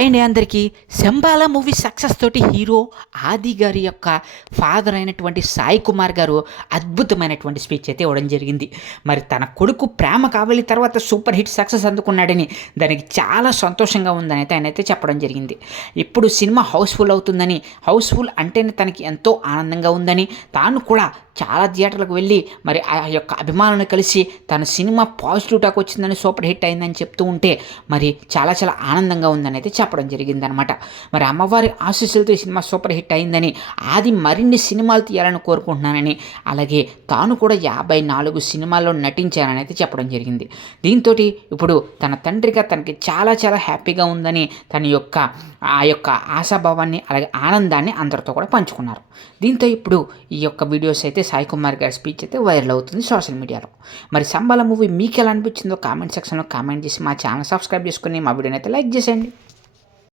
Hi అండి అందరికీ. 'Shambhala' movie success తోటి హీరో ఆది గారి యొక్క ఫాదర్ అయినటువంటి సాయి కుమార్ గారు అద్భుతమైనటువంటి స్పీచ్ అయితే ఇవ్వడం జరిగింది. మరి తన కొడుకు 'ప్రేమ కావలి' తర్వాత సూపర్ హిట్ సక్సెస్ అందుకున్నాడని, దానికి చాలా సంతోషంగా ఉందని అయితే ఆయనైతే చెప్పడం జరిగింది. ఇప్పుడు సినిమా హౌస్ఫుల్ అవుతుందని, హౌస్ఫుల్ అంటేనే తనకి ఎంతో ఆనందంగా ఉందని, తాను కూడా చాలా థియేటర్లకు వెళ్ళి మరి ఆ యొక్క అభిమానులను కలిసి తన సినిమా పాజిటివ్ టాక్ వచ్చిందని, సూపర్ హిట్ అయిందని చెప్తూ ఉంటే మరి చాలా చాలా ఆనందంగా ఉందని అయితే చెప్పడం జరిగిందనమాట. మరి అమ్మవారి ఆశీస్సులతో ఈ సినిమా సూపర్ హిట్ అయిందని, ఆది మరిన్ని సినిమాలు తీయాలని కోరుకుంటున్నానని, అలాగే తాను కూడా 54 సినిమాల్లో నటించానని అయితే చెప్పడం జరిగింది. దీంతో ఇప్పుడు తన తండ్రిగా తనకి చాలా చాలా హ్యాపీగా ఉందని, తన యొక్క ఆ యొక్క ఆశాభావాన్ని అలాగే ఆనందాన్ని అందరితో కూడా పంచుకున్నారు. దీంతో ఇప్పుడు ఈ యొక్క వీడియోస్ అయితే సాయి కుమార్ గారి స్పీచ్ అయితే వైరల్ అవుతుంది సోషల్ మీడియాలో. మరి 'శంబాల' మూవీ మీకు ఎలా అనిపించిందో కామెంట్ సెక్షన్లో కామెంట్ చేసి మా ఛానల్ సబ్స్క్రైబ్ చేసుకుని మా వీడియోని అయితే లైక్ చేసేయండి.